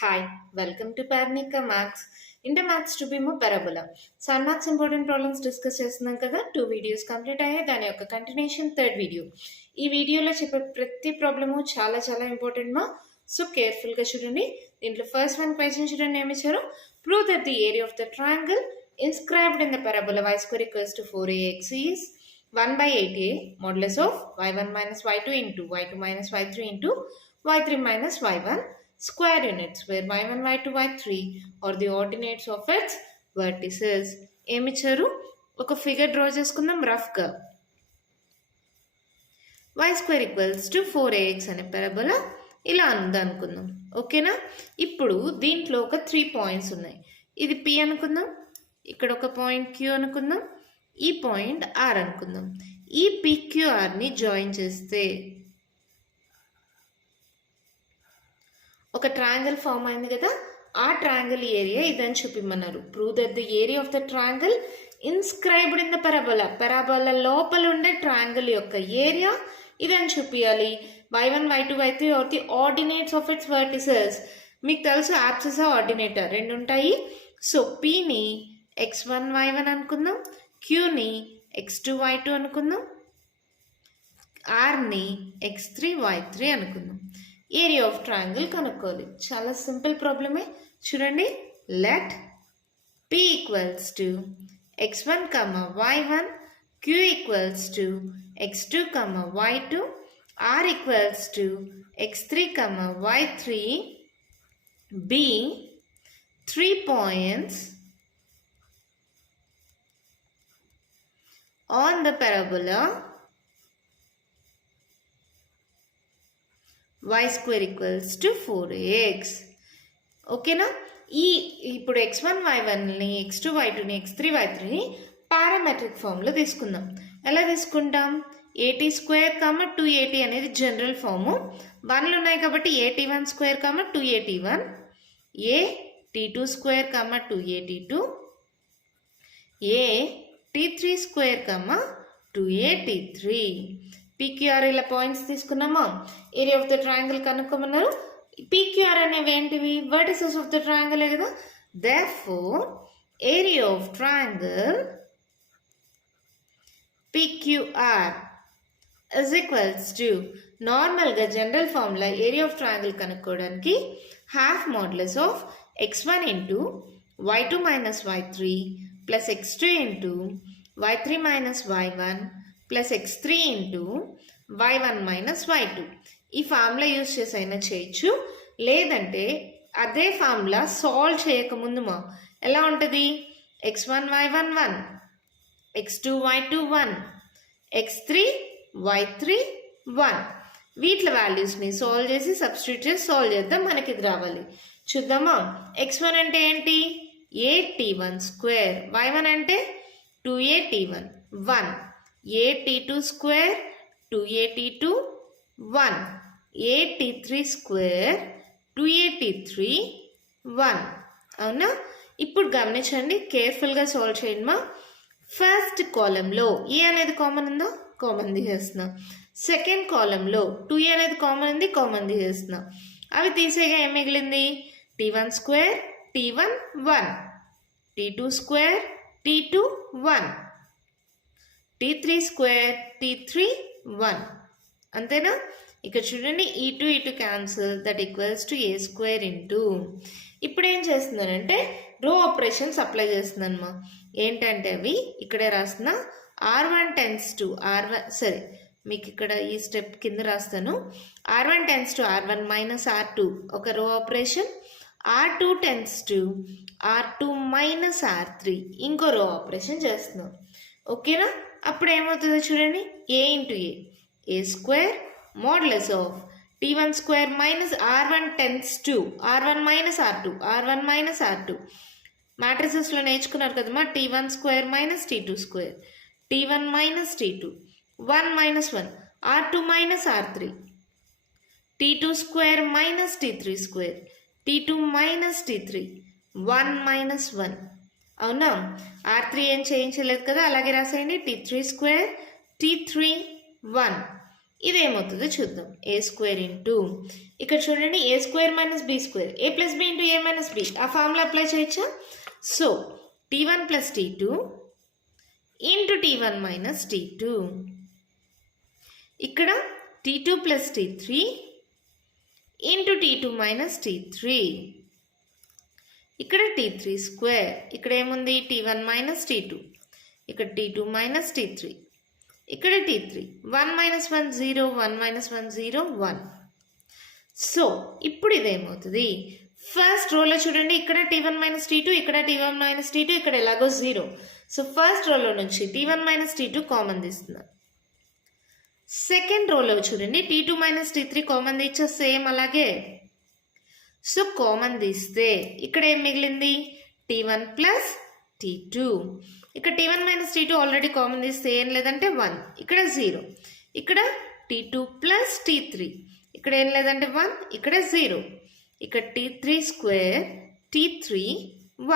Hi, welcome to Paranika Maths. Inter Maths-2B Parabola. Sun Maths important problems discuss చేస్తున్నాం కదా 2 videos complete అయ్యాయి. దాని యొక్క కంటిన్యూషన్ థర్డ్ వీడియో. ఈ వీడియోలో చెప్పే ప్రతి ప్రాబ్లము చాలా ఇంపార్టెంట్ మా. సో కేర్ఫుల్ గా చూడండి. దీంట్లో ఫస్ట్ వన్ క్వశ్చన్ చూడండి ఏమి ఇచ్చారు. Prove that the area of the triangle inscribed in the parabola y square equals to 4ax is 1 by 8a modulus of y1 minus y2 into y2 minus y3 into y3 minus y1 square units where y1, y2, y3 are the ordinates of its vertices. ఏమి ఇచ్చారు ఒక figure draw చేసుకుందాం rough గా. y square equals to 4ax అనే parabola ఇలా అనుకుందాం. ఓకేనా? ఇప్పుడు దీంట్లో ఒక 3 పాయింట్స్ ఉన్నాయి. ఇది p అనుకుందాం, ఇక్కడ ఒక పాయింట్ q అనుకుందాం, ఈ పాయింట్ r అనుకుందాం. ఈ pqr ని జాయిన్ చేస్తే ఒక ట్రయాంగిల్ ఫామ్ అయింది కదా. ఆ ట్రయాంగిల్ ఏరియా ఇదని చూపిమన్నారు. Prove that the area of the triangle inscribed in the parabola. Parabola లోపల ఉండే ట్రయాంగిల్ యొక్క ఏరియా ఇదని చూపించాలి. y1, y2, y3 are the ordinates of its vertices. మీకు తెలుసు యాబ్సిస్ ఆర్డినేటర్ రెండు ఉంటాయి. సో pని x1, y1 అనుకుందాం, qని x2, y2 అనుకుందాం, rని x3, y3 అనుకుందాం. ఏరియా ఆఫ్ ట్రయాంగిల్ కనుక్కోవాలి. చాలా సింపుల్ ప్రాబ్లమే. చూడండి, let p equals to x1, y1, q equals to x2, y2, r equals to x3, y3 be 3 points on the parabola y square equals to 4ax. ఓకేనా? ఇప్పుడు x1, y1ని x2, y2ని x3, y3ని parametric ఫామ్లో తీసుకుందాం. ఎలా తీసుకుంటాం? ఏటీ square 280 అనేది general form. 1లు ఉన్నాయి కాబట్టి 81 స్క్వేర్ 281, టీ2 స్క్వేర్ 282, టీ3 స్క్వేర్ 283. PQR ఇలా పాయింట్స్ తీసుకున్నామా? ఏరియా ఆఫ్ ద ట్రయాంగిల్ కనుక్కోమన్నారు. PQR అనేవి ఏంటివి? వర్టిసెస్ ఆఫ్ ద ట్రయాంగిల్ కదా. therefore area of triangle PQR is equals to, నార్మల్గా general formula area of triangle కనుక్కోవడానికి half modulus of x1 into y2 minus y3 plus x2 into y3 minus y1 plus x3 into y1 minus y2. ఈ formula use చేసి అయినా చేయొచ్చు, లేదంటే అదే formula solve చేయకముందు ఎలా ఉంటుంది? x1 y1 1, x2 y2 1, x3 y3 1. వీటి వాల్యూస్ని సాల్వ్ చేసి సబ్స్టిట్యూట్ చేసి సాల్వ్ చేద్దాం. మనకి ఇది రావాలి. చూద్దామా? x1 అంటే ఏంటి? at1 స్క్వేర్, y1 అంటే 2at1 1, at2 square 2at2 1, at3 square 2at3 1. అవునా? ఇప్పుడు గమనించండి, కేర్ఫుల్గా సాల్వ్ చేయండి మా. ఫస్ట్ కాలంలో ఏ అనేది కామన్ ఉందో కామన్ తీసేస్తున్నాం. సెకండ్ కాలంలో 2a అనేది కామన్ ఉంది, కామన్ తీసేస్తున్నాం. అవి తీసేగా ఏం మిగిలింది? t1 square t1 1, t2 square t2 1, t3 square t3 1. అంతేనా? ఇక్కడ చూడండి, ఈ2 cancel, that equals to a square into. ఇప్పుడు ఏం చేస్తున్నానంటే రో ఆపరేషన్స్ అప్లై చేస్తున్నాను. ఏంటంటే అవి ఇక్కడే రాస్తున్నా. r1 టెన్స్ టు r1, సరే మీకు ఇక్కడ ఈ స్టెప్ కింద రాస్తాను. r1 tends to r1 minus r2 ఒక రో operation, r2 tends to r2 minus r3 ఇంకో రో ఆపరేషన్ చేస్తున్నాం. ఓకేనా? అప్పుడు ఏమవుతుందో చూడండి, a into A square modulus of t1 square minus r1 tends to r1 minus r2, r1 minus r2. మ్యాట్రిసెస్లో నేర్చుకున్నారు కదమ్మా, t1 square minus t2 square, t1 minus t2 1 minus 1, r2 minus r3, t2 square minus t3 square, t2 minus t3 1 minus 1. అవునా? r3 ఏం చేయించలేదు కదా, అలాగే రాసేయండి. t3 square t3 1. ఇదేమవుతుందో చూద్దాం. a square into ఇక్కడ చూడండి a square minus b square, A plus b into a minus B, ఆ formula apply చేయొచ్చా? So t1 plus t2 into t1 minus t2, ఇక్కడ t2 plus t3 into t2 minus t3, ఇక్కడ t3 square, ఇక్కడ ఏముంది t1 minus t2, ఇక్కడ t2 minus t3, ఇక్కడ t3, 1 minus 1 0, 1 minus 1 0, 1. So ఇప్పుడు ఇదేమవుతుంది, first రోలో చూడండి ఇక్కడ t1 మైనస్ t2, ఇక్కడ t1 మైనస్ t2, ఇక్కడ ఎలాగో 0. సో ఫస్ట్ రోలో నుంచి t1 మైనస్ t2 కామన్ తీస్తున్నారు. సెకండ్ రోలో చూడండి t2 మైనస్ t3 కామన్ తీచ్చా సేమ్ అలాగే. సో కామన్ తీస్తే ఇక్కడ ఏం మిగిలింది t1 ప్లస్ t2, ఇక్కడ t1 minus t2 already common తీస్తే ఏం లేదంటే 1, ఇక్కడ 0, ఇక్కడ t2 ప్లస్ t3, ఇక్కడ ఏం లేదంటే 1, ఇక్కడ 0, ఇక్కడ t3 స్క్వేర్, t3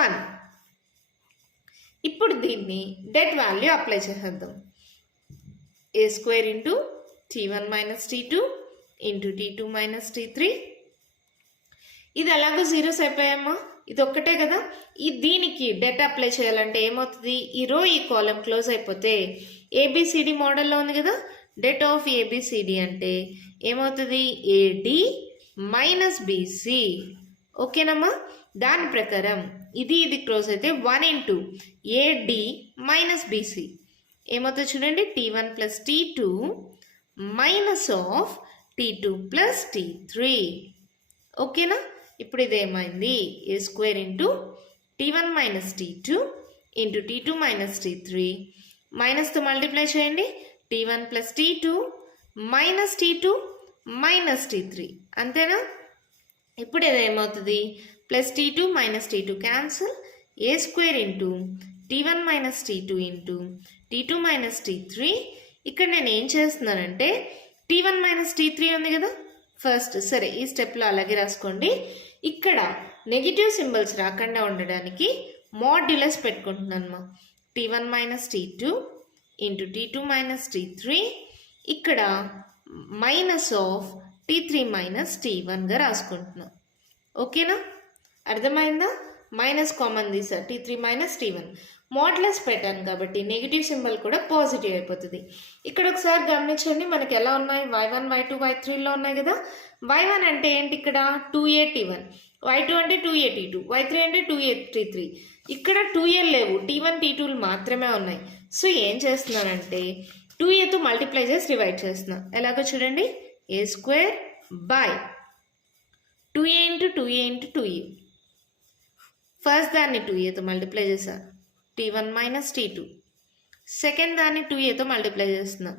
1. ఇప్పుడు దీన్ని డెట్ వాల్యూ అప్లై చేద్దాం. A square into t1 minus t2 into t2 minus t3, ఇది అలాగో జీరోస్ అయిపోయామ్మా, ఇది ఒక్కటే కదా. దీనికి డెట్ అప్లై చేయాలంటే ఏమవుతుంది, ఈ రో ఈ కాలం క్లోజ్ అయిపోతే ఏబిసిడి మోడల్లో ఉంది కదా, డెట్ ఆఫ్ ఏబిసిడి అంటే ఏమవుతుంది ఏడి మైనస్ బీసీ. ఓకేనమ్మా, దాని ప్రకారం ఇది క్లోజ్ అయితే 1 ఇంటూ ఏడి మైనస్ బీసీ ఏమవుతుంది చూడండి, t1 plus t2 minus of t2 plus t3. ఓకేనా, ఇప్పుడు ఇదేమైంది a square into t1 minus t2 into t2 minus t3, మైనస్తో మల్టిప్లై చేయండి, t1 plus t2 minus t2 minus t3, అంతేనా. ఇప్పుడు ఇదేమవుతుంది plus t2 minus t2 cancel, a square into t1 minus t2 into t2 minus t3. ఇక్కడ నేను ఏం చేస్తున్నానంటే t1 minus t3 ఉంది కదా ఫస్ట్, సరే ఈ స్టెప్లో అలాగే రాసుకోండి. ఇక్కడ నెగిటివ్ సింబల్స్ రాకుండా ఉండడానికి మాడ్యులస్ పెట్టుకుంటున్నాను. t1 minus t2 into t2 minus t3, ఇక్కడ మైనస్ ఆఫ్ t3 మైనస్ t1గా రాసుకుంటున్నాం. ఓకేనా, అర్థమైందా? మైనస్ కామన్ తీసా, t3 మైనస్ t1 మాడ్యులస్ పెట్టాను కాబట్టి నెగిటివ్ సింబల్ కూడా పాజిటివ్ అయిపోతుంది. ఇక్కడ ఒకసారి గమనించండి, మనకి ఎలా ఉన్నాయి, y1 y2 y3లో ఉన్నాయి కదా. y1 అంటే ఏంటి, ఇక్కడ 2a t1, y2 అంటే 2a t2, y3 అంటే 2a t3, ఇక్కడ 2a లేవు, t1 t2 మాత్రమే ఉన్నాయి. సో ఏం చేస్తున్నానంటే 2aతో మల్టిప్లై చేసి డివైడ్ చేస్తున్నా. ఎలాగో చూడండి, a square by 2a into 2a into 2a, first దాన్ని 2aతో మల్టిప్లై చేసా, t1 మైనస్ t2, సెకండ్ దాన్ని 2aతో మల్టిప్లై చేస్తున్నా,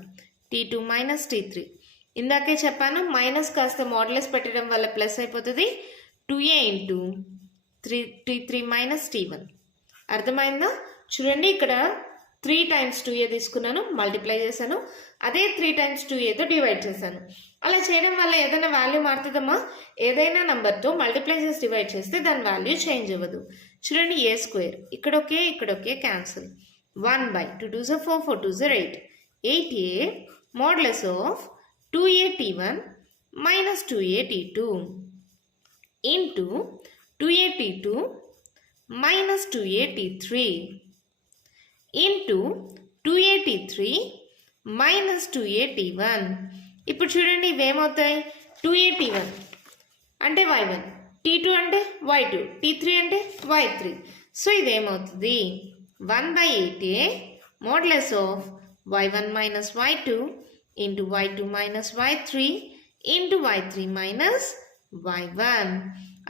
t2 మైనస్ t3. ఇందాకే చెప్పాను మైనస్ కాస్త మాడ్యులస్ పెట్టడం వల్ల ప్లస్ అయిపోతుంది, 2a into t3 minus t1. అర్థమైందా? చూడండి, ఇక్కడ 3 టైమ్స్ 2a తీసుకున్నాను, మల్టిప్లై చేశాను, అదే 3 టైమ్స్ 2aతో డివైడ్ చేశాను. అలా చేయడం వల్ల ఏదైనా వాల్యూ మారుతుందమ్మా, ఏదైనా నెంబర్తో మల్టిప్లై చేసి డివైడ్ చేస్తే దాని వాల్యూ చేంజ్ అవ్వదు. చూడండి, ఏ స్క్వేర్ ఇక్కడ okay cancel, 1 by 2 2 4 4 2 8, 8a modulus of 2a t1 minus 2a t2 into 2a t2 minus 2a t3 into 2a t3 minus 2a t1. ఇప్పుడు చూడండి ఇవేమవుతాయి, 2a t1 అంటే y1, t2 అంటే y2, t3 అంటే y3. So ఇదేమవుతుంది 1/8a modulus of y1 minus y2 into y2 minus y3 into y3 minus y1.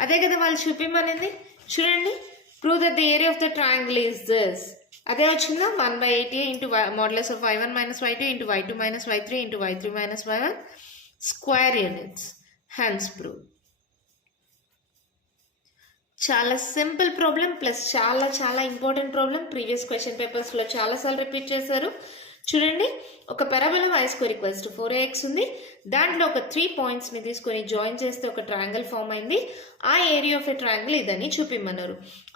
అదే కదా వాళ్ళు చూపిమనేది. చూడండి, prove that the area of the triangle is this. అదే వచ్చిందా, 1/8a into modulus of y1 minus y2 into y2 minus y3 into y3 minus y1 square units. Hence prove. చాలా simple problem plus చాలా important problem. Previous question పేపర్స్లో చాలాసార్లు repeat చేశారు. చూడండి, ఒక parabola y² = 4ax ఉంది. దాంట్లో ఒక 3 పాయింట్స్ని తీసుకొని జాయిన్ చేస్తే ఒక ట్రయాంగిల్ ఫామ్ అయింది. ఆ ఏరియా ఆఫ్ ఎ ట్రయాంగిల్ ఇదని చూపిమ్మన్నారు.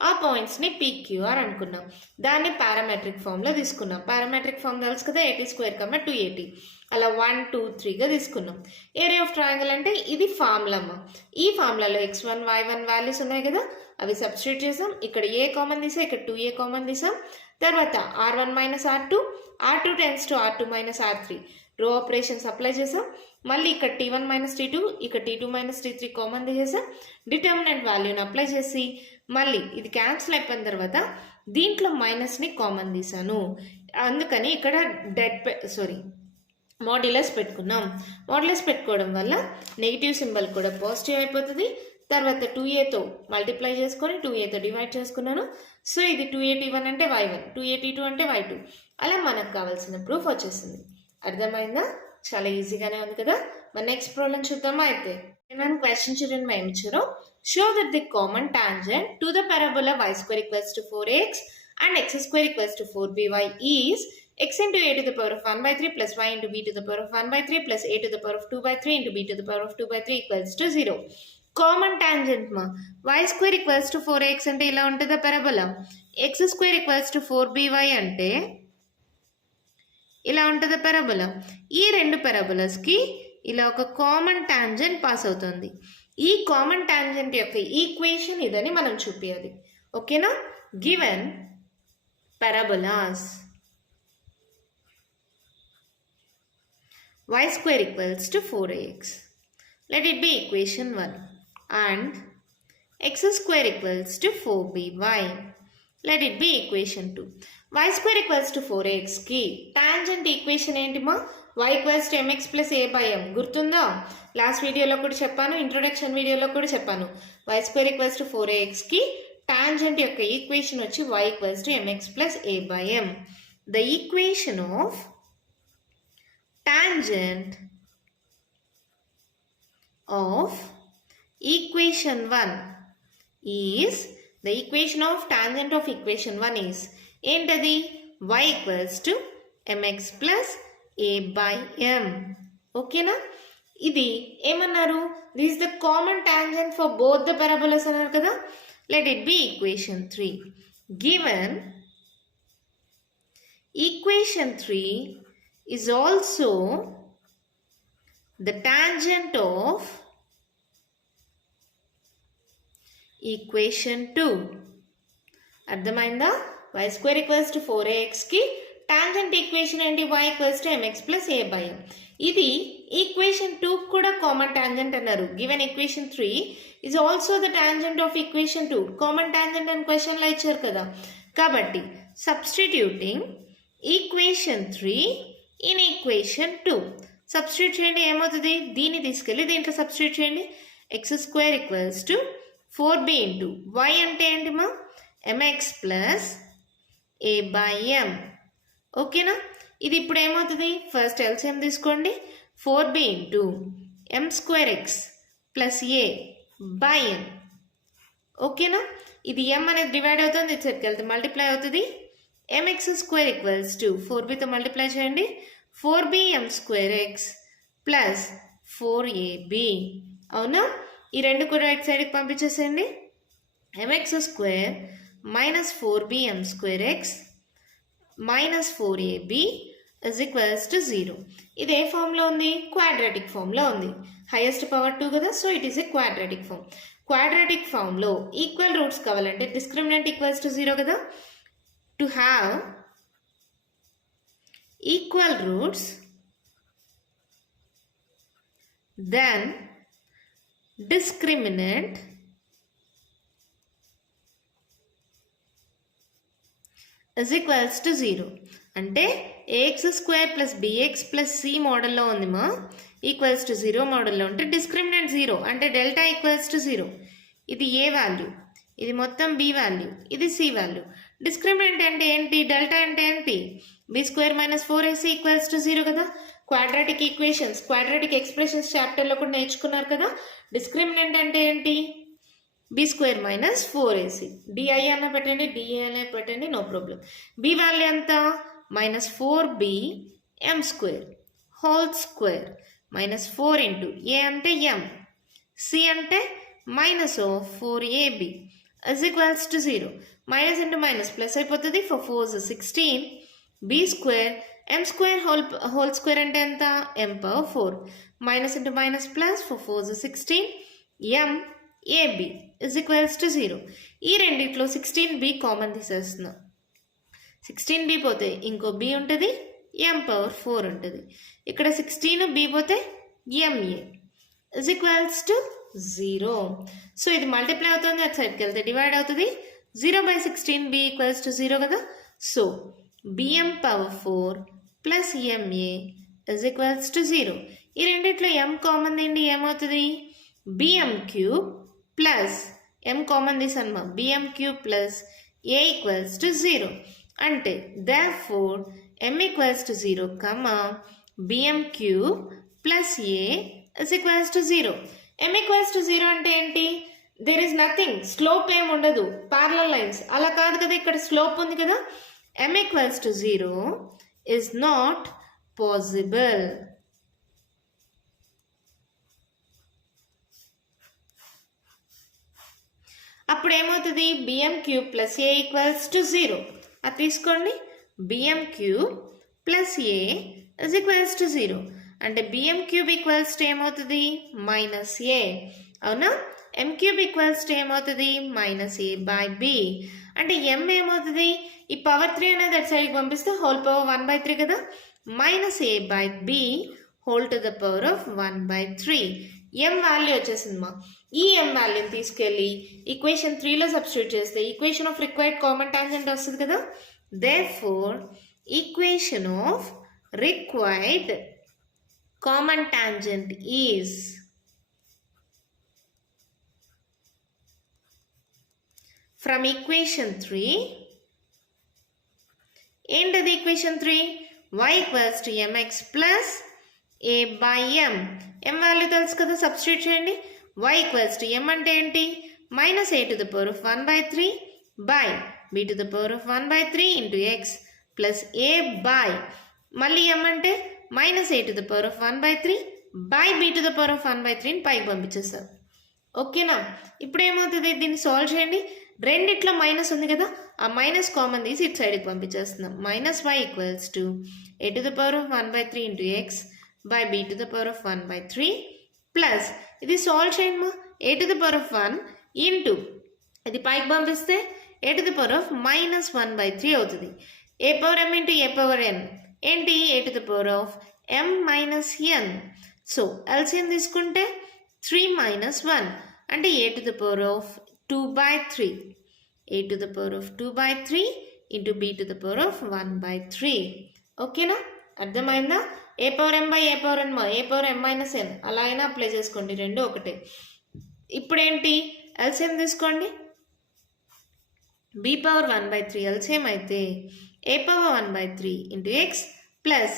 ఆ పాయింట్స్ని PQR అనుకున్నాం. దాన్ని పారామెట్రిక్ ఫామ్లో తీసుకున్నాం. పారామెట్రిక్ ఫామ్ తెలుసు కదా, 80² 280. అలా 1 2 3గా తీసుకున్నాం. ఏరియా ఆఫ్ ట్రయాంగిల్ అంటే ఇది ఫార్ములా అమ్మ. ఈ ఫార్ములాలో x1 y1 వాల్యూస్ ఉన్నాయి కదా, అవి సబ్స్టిట్యూట్ చేసాం. ఇక్కడ ఏ కామన్ తీసాం, ఇక్కడ 2a కామన్ తీసాం. తర్వాత r1 minus r2, r2 tends to r2 minus r3 రో ఆపరేషన్స్ అప్లై చేసాం. మళ్ళీ ఇక్కడ t1 మైనస్ t2, ఇక్కడ t2 మైనస్ t3 కామన్ తీసేసాం. డిటర్మినెంట్ వాల్యూని అప్లై చేసి మళ్ళీ ఇది క్యాన్సిల్ అయిపోయిన తర్వాత దీంట్లో మైనస్ని కామన్ తీసాను. అందుకని ఇక్కడ మాడ్యులస్ పెట్టుకున్నాం. మాడ్యులస్ పెట్టుకోవడం వల్ల నెగిటివ్ సింబల్ కూడా పాజిటివ్ అయిపోతుంది. తర్వాత 2aతో మల్టిప్లై చేసుకొని 2aతో డివైడ్ చేసుకున్నాను. సో ఇది 2at1 అంటే y1, 2at2 అంటే y2. అలా మనకు కావాల్సిన ప్రూఫ్ వచ్చేసింది. అర్థమైందా? చాలా ఈజీగానే ఉంది కదా. మరి నెక్స్ట్ ప్రాబ్లం చూద్దామా అయితే. మనం క్వశ్చన్ చూడండి, మేము ఇచ్చారు. Show that the common tangent to the parabola y square equals to 4x and x square equals to 4by is x into a to the power of 1 by 3 plus y into b to the power of 1 by 3 plus a to the power of 2 by 3 into b to the power of 2 by 3 equals to 0. Common tangent మా y square equals to 4x అంటే ఇలా ఉంటుంది parabola. x square equals to 4by అంటే ఇలా ఉంటుంది parabola. ఈ రెండు పారాబోలాస్కి ఇలా ఒక కామన్ టాంజెంట్ పాస్ అవుతుంది. ఈ కామన్ టాంజెంట్ యొక్క ఈక్వేషన్ ఇదని మనం చూపించాలి. ఓకేనా? Given parabolas y square equals to 4x. Let it be equation 1. And x square equals to 4by. Let it be equation 2. y square equals to 4x కి tangent equation ఏంటి మా? y equals to mx plus a by m. గుర్తుందా? Last వీడియోలో కూడా చెప్పాను, introduction వీడియోలో కూడా చెప్పాను. y square equals to 4x కి టాంజెంట్ యొక్క ఈక్వేషన్ వచ్చి y equals to mx plus a by m. The equation of tangent of equation 1 is, the equation of tangent of equation 1 is ఏంటది? y equals to mx plus a by m. ఓకేనా? ఇది ఏమన్నారు? This is the common tangent for both the parabolas అన్నారు కదా. Let it be equation 3. Given equation 3 is also the tangent of equation 2. అర్థమైందా? y square equals to 4ax కి tangent equation ఏంటి? y equals to mx plus a by m. ఇది equation 2 కూడా common tangent అన్నారు. Given equation 3 is also the tangent of equation 2. Common tangent అని క్వశ్చన్లో ఇచ్చారు కదా. కాబట్టి substituting equation 3 in equation 2 substitute చేయండి. ఏమవుతుంది? దీన్ని తీసుకెళ్ళి దీంట్లో సబ్స్టిట్యూట్ చేయండి. X square equals to 4b into y అంటే ఏంటి మా? mx plus a by m. ఓకేనా? ఇది ఇప్పుడు ఏమవుతుంది? ఫస్ట్ ఎల్సిఎం తీసుకోండి. 4b into m square X plus a by m. ఓకేనా? ఇది m అనేది డివైడ్ అవుతుంది, ఇది సెట్కి వెళ్తే మల్టిప్లై అవుతుంది. mx స్క్వేర్ ఈక్వల్స్ టు 4bతో మల్టిప్లై చేయండి. 4bm square X plus 4ab. అవునా? ఈ రెండు కూడా ఎక్స్ సైడ్కి పంపించేసేయండి. mx square minus 4bm square X minus 4ab is equals to 0. ఇది ఏ ఫామ్లో ఉంది? క్వాడ్రాటిక్ ఫామ్లో ఉంది. హైయెస్ట్ పవర్ 2 కదా, so it is a quadratic form. Quadratic ఫామ్లో ఈక్వల్ రూట్స్ కావాలంటే డిస్క్రిమినెంట్ ఈక్వల్స్ టు 0 కదా. To have equal roots, then discriminant is equals to 0. అంటే ax square plus bx plus c మోడల్లో ఉంది మా. ఈక్వల్స్ టు 0 మోడల్లో ఉంటే డిస్క్రిమినెంట్ 0 అంటే డెల్టా ఈక్వల్స్ టు 0. ఇది ఏ వాల్యూ, ఇది మొత్తం b వాల్యూ, ఇది c వాల్యూ. డిస్క్రిమినెంట్ అంటే ఏంటి? డెల్టా అంటే ఏంటి? b square minus 4ac equals to 0 కదా. క్వాడ్రాటిక్ ఈక్వేషన్స్, క్వాడ్రాటిక్ ఎక్స్ప్రెషన్స్ చాప్టర్లో కూడా నేర్చుకున్నారు కదా. డిస్క్రిమినెంట్ అంటే ఏంటి? b square minus 4ac. di అన్న పెట్టండి, da అనే పెట్టండి, నో ప్రాబ్లం. b వాల్యూ ఎంత? Minus 4b m square whole square minus 4 into a అంటే m, c అంటే minus of 4ab is equals to 0. Minus into minus plus అయిపోతుంది. 4 4 16 B square m square whole square అంటే ఎంత m power 4 minus into minus plus 4 4 16 m ab is equals to 0. ఈ రెండిట్లో 16b common తీసేస్తున్నాం. 16b పోతే ఇంకో b ఉంటుంది, m power 4 ఉంటుంది. ఇక్కడ 16b పోతే ma is equals to 0. So ఇది మల్టిప్లై అవుతుంది, అటు సైడ్కి వెళ్తే డివైడ్ అవుతుంది. 0/16b ఈక్వల్స్ టు 0 కదా. So bm power 4 plus ma is equals to 0. ఈ రెండిట్లో m కామన్ ఏంటి, ఏమవుతుంది bm cube plus m common తీసాను bm cube plus a equals to 0. అంటే therefore m equals to 0 comma bm cube plus a is equals to 0. m equals to 0 అంటే ఏంటి, there is nothing, slope ఏమి ఉండదు, parallel lines. అలా కాదు కదా, ఇక్కడ స్లోప్ ఉంది కదా. m equals to 0 is not possible. అప్పుడు ఏమవుతుంది, bm cube plus a equals to 0. అది తీసుకోండి, bm cube plus a is equals to 0. అంటే bm క్యూబ్ ఈక్వల్స్ టు ఏమవుతుంది మైనస్ a. అవునా, m క్యూబ్ ఈక్వల్స్ టు ఏమవుతుంది మైనస్ a బై b. అంటే m ఏమవుతుంది, ఈ పవర్ 3 అనేది అటు సైడ్కి పంపిస్తే హోల్ పవర్ 1/3 కదా. Minus a by b whole to the power of 1/3. m value వచ్చేసింది ఈ m వాల్యూని తీసుకెళ్ళి ఈక్వేషన్ 3లో సబ్స్టిట్యూట్ చేస్తే equation of required common tangent వస్తుంది కదా. Therefore equation of required common tangent is from equation 3 ఏంటది equation 3, y equals to mx plus a by m. m value తెలుసు కదా, సబ్స్టిట్యూట్ చేయండి. y ఈక్వల్స్ టు m అంటే ఏంటి, minus a to the power of 1/3 by b to the power of 1/3 into x plus a by మళ్ళీ m అంటే minus a to the power of 1/3 by b to the power of 1/3 పైకి పంపించేస్తారు. ఓకేనా, ఇప్పుడు ఏమవుతుంది, దీన్ని సాల్వ్ చేయండి. రెండిట్లో మైనస్ ఉంది కదా, ఆ మైనస్ కామన్ తీసి ఇటు సైడ్కి పంపించేస్తున్నాం. Minus y equals to a to the power of 1/3 into x by b to the power of 1/3 plus ఇది సాల్వ్ చేయండి a to the power of 1 into ఇది పైకి పంపిస్తే a to the power of minus 1/3 అవుతుంది. a power m into a power n ఏంటి, a to the power of m minus n. So LCM తీసుకుంటే 3 minus 1 అంటే a to the power of 2/3. a to the power of 2/3 into b to the power of 1/3. ఓకేనా, అర్థమైందా. a power m by a power n a power m minus n అలా అయినా apply చేసుకోండి, రెండు ఒకటే. ఇప్పుడేంటి, ఎల్సిఎం తీసుకోండి. b పవర్ 1/3 ఎల్సిఎం అయితే a power 1/3 into X plus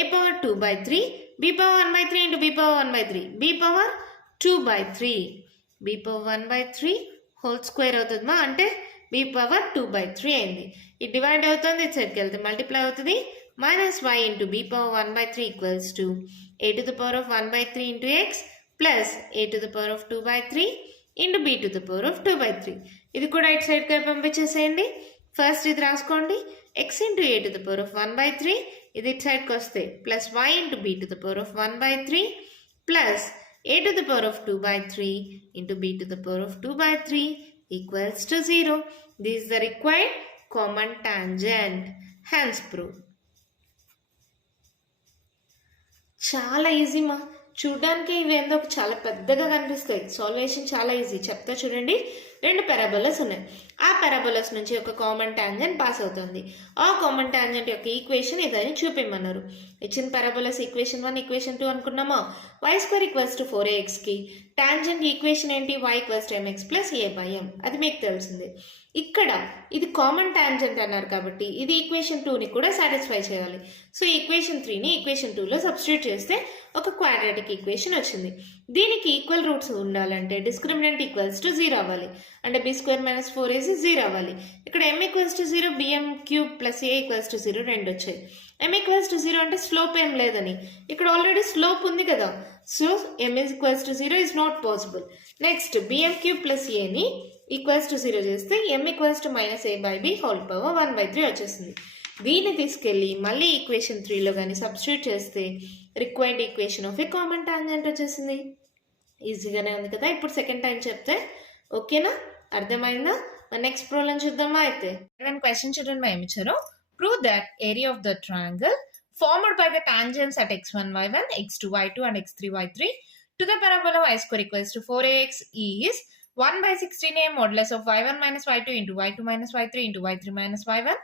a power 2/3 b power 1/3 into b power 1/3 b power 2/3 b power 1/3 whole square అవుతుంది అంటే b పవర్ 2/3 అయింది. ఇది డివైడ్ అవుతుంది, ఇటు సైడ్కి వెళ్తే మల్టిప్లై అవుతుంది. Minus y into b power 1/3 equals to a to the power of 1/3 into X plus a to the power of 2/3 into b to the power of 2/3. ఇది కూడా ఇటు సైడ్కి పంపించేసేయండి. ఫస్ట్ ఇది రాసుకోండి, x into a to the power of 1/3 ఇది ఇటు సైడ్కి వస్తే plus y into b to the power of 1/3 plus a to the power of 2/3 into b to the power of 2/3 equals to 0. This is the required common tangent. Hence proof. చాలా easy మా, చూడడానికి ఇవి ఏందో చాలా పెద్దగా కనిపిస్తాయి, salvation చాలా easy. చెప్తా చూడండి, రెండు పారాబోలాస్ ఉన్నాయి. ఆ పారాబోలాస్ నుంచి ఒక కామన్ టాంజెంట్ పాస్ అవుతుంది. ఆ కామన్ టాంజెంట్ యొక్క ఈక్వేషన్ ఇదని చూపిమ్మన్నారు. ఇచ్చిన పారాబోలాస్ ఈక్వేషన్ 1 ఈక్వేషన్ 2 అనుకున్నామా. y² ఈక్వల్స్ టు 4axకి టాంజెంట్ ఈక్వేషన్ ఏంటి, y equals to mx plus a by m. అది మీకు తెలిసిందే. ఇక్కడ ఇది కామన్ టాంజెంట్ అన్నారు కాబట్టి ఇది ఈక్వేషన్ 2ని కూడా సాటిస్ఫై చేయాలి. సో ఈక్వేషన్ 3ని ఈక్వేషన్ 2లో సబ్స్టిట్యూట్ చేస్తే ఒక క్వాడ్రాటిక్ ఈక్వేషన్ వచ్చింది. దీనికి ఈక్వల్ రూట్స్ ఉండాలంటే డిస్క్రిమినెంట్ ఈక్వల్స్ టు 0 అవ్వాలి. అంటే b² - 4ac 0 అవ్వాలి. ఇక్కడ m equals to 0 bm³ plus a equals to 0 రెండు వచ్చాయి. m ఈక్వల్స్ టు 0 అంటే స్లోప్ ఏం లేదని, ఇక్కడ ఆల్రెడీ స్లోప్ ఉంది కదా. So m equals to 0 is not possible. Next bm³ plus aని ఈక్వల్స్ టు 0 చేస్తే m equals to -a by b whole power 1/3 వచ్చేస్తుంది. దీన్ని తీసుకెళ్ళి మళ్ళీ ఈక్వేషన్ 3లో కానీ సబ్స్టిట్యూట్ చేస్తే required equation of a common tangent వచ్చేసింది. ఈజీగానే ఉంది కదా. ఇప్పుడు సెకండ్ టైం చెప్తే ఓకేనా, అర్థమైందా? నెక్స్ట్ ప్రాబ్లం చూద్దామా అయితే. క్వశ్చన్ చూడండి, ఏమి ఇచ్చారు. Prove that area of the triangle formed by the tangents at x1, y1, x2, y2 and x3, y3 to the parabola y square equals to 4ax is 1 by 16a modulus of y1 minus y2 into y2 minus y3 into y3 minus y1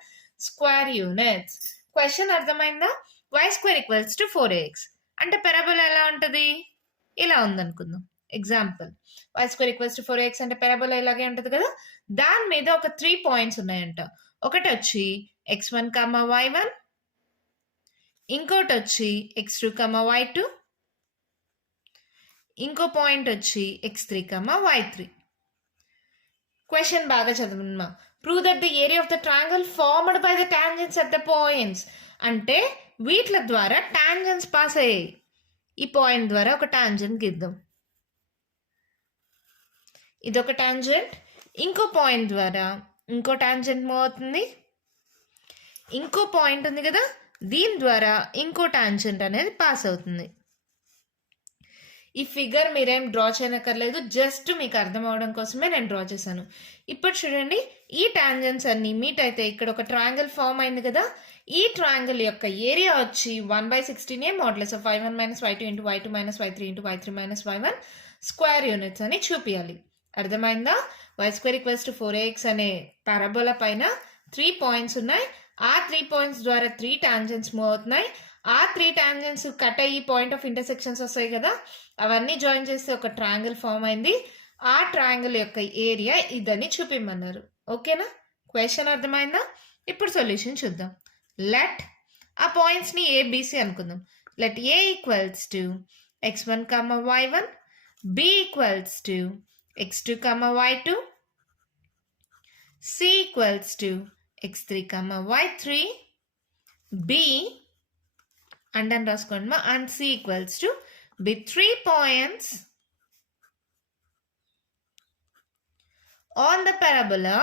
square units. Question అర్థమైందా? y square equals to 4ax అంటే parabola ఎలా ఉంటుంది? ఇలా ఉందనుకుందాం. Example y square equals to 4ax అంటే parabola ఇలాగే ఉంటుంది కదా. దాని మీద ఒక 3 పాయింట్స్ ఉన్నాయంట. ఒకటి వచ్చి x1, y1, ఇంకోటి వచ్చి x2, y2, ఇంకో పాయింట్ వచ్చి x3, y3. క్వశ్చన్ బాగా చదవమ్మా. Prove that the area of the triangle formed by the tangents at the points అంటే వీటి ద్వారా టాంజెంట్స్ పాస్ అయ్యాయి. ఈ పాయింట్ ద్వారా ఒక టాంజెంట్ గీద్దాం. ఇదొక టాంజెంట్, ఇంకో పాయింట్ ద్వారా ఇంకో టాంజెంట్ మూవ్ అవుతుంది, ఇంకో పాయింట్ ఉంది కదా, దీని ద్వారా ఇంకో టాంజెంట్ అనేది పాస్ అవుతుంది. ఈ ఫిగర్ మీరేం డ్రా చేయనక్కర్లేదు, జస్ట్ మీకు అర్థం అవడం కోసమే నేను డ్రా చేశాను. ఇప్పుడు చూడండి, ఈ టాంజెంట్స్ అన్ని మీట్ అయితే ఇక్కడ ఒక ట్రయాంగిల్ ఫామ్ అయింది కదా. ఈ ట్రయాంగిల్ యొక్క ఏరియా వచ్చి 1 by 16a modulus of y1 minus y2 into y2 minus y3 into y3 minus y1 square units అని చూపించాలి. అర్థమైందా? y square equals to 4ax అనే పారాబోలా పైన 3 పాయింట్స్ ఉన్నాయి. ఆ 3 పాయింట్స్ ద్వారా 3 టాంజెంట్స్ మూవ్ అవుతున్నాయి. ఆ 3 టాంజెంట్స్ కట్ అయ్యి పాయింట్ ఆఫ్ ఇంటర్సెక్షన్స్ వస్తాయి కదా, అవన్నీ జాయిన్ చేస్తే ఒక ట్రయాంగిల్ ఫామ్ అయింది. ఆ ట్రయాంగిల్ యొక్క ఏరియా ఇదని చూపిమన్నారు. ఓకేనా? క్వశ్చన్ అర్థమైందా? ఇప్పుడు సొల్యూషన్ చూద్దాం. లెట్ ఆ పాయింట్స్ని ఏబిసి అనుకుందాం. Let A equals to x1, y1, b equals to x2, y2, c equals to x3, y3, b and then రాసుకోండి and c equals to b 3 points on the parabola